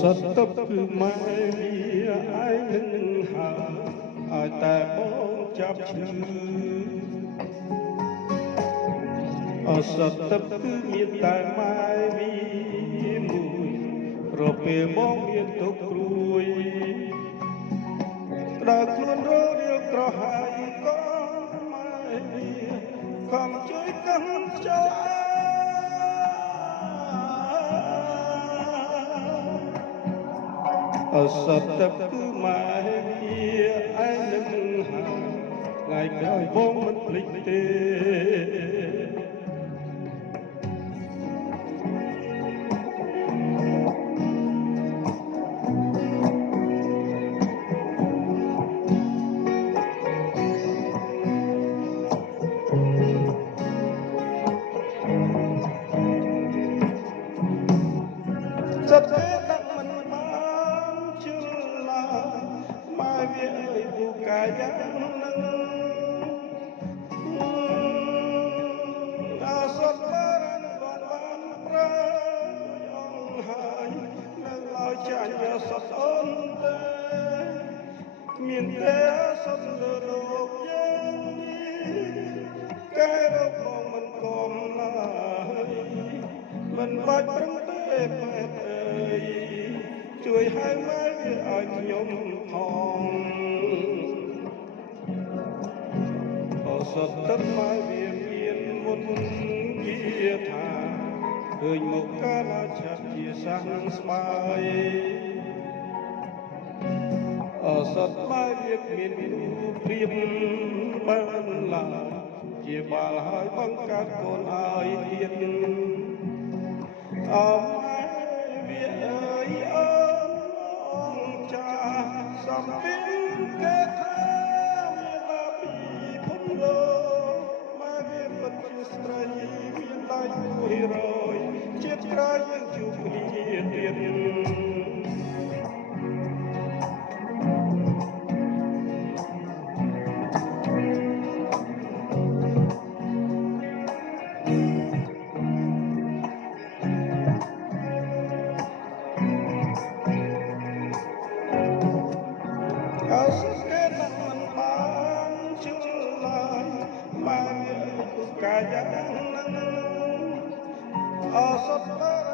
សត្វទឹកគឺម៉ែវាឯងនឹងហើឲ្យតែបងចាប់ឈឺសត្វទឹកគឺមានតែម៉ែវាមួយរពេលបងមានទុក្ខព្រួយដើរខ្លួនររៀលក្រហាយក៏ម៉ែវាខំជួយកាន់ចូលសត្វទឹកគឺម៉ែវាឯងនឹងហើយថ្ងៃក្រោយបងមិនភ្លេចទេសត្វទឹកមិនបានជឿឡាម៉ែវាអើយពូកាយ៉ាងនឹងសត្វបារាំងបងបានប្រើអង្ហើយនៅឡើយចាញ់សត្វអូនទេគ្មានទេសត្វលើលោកយើងនេះកែរកបងមិនគំឡើយមិនបាច់ប្រឹងទេពេទ្យអើយជួយហៅម៉ែវាឲ្យខ្ញុំផងសត្វទឹកម៉ែវាមានមុនជាថាឃើញមកកាលឆាប់ជាសាំងស្បាយសត្វម៉ែវាមានគ្រូព្រាមបានឡាជាបាល់ហើយបង្កើតកូនឲ្យទៀតម៉ែវាអើយអូនចាសំពីគេថាមានបាពីភពលោកម៉ែវាពិតជាស្រីមានដៃ100ជាតិក្រោយយើងជួបគ្នាទៀតសត្វគេនឹងមិនបានជឿឡើយម៉ែវាកាយ៉ាងនឹងសត្វ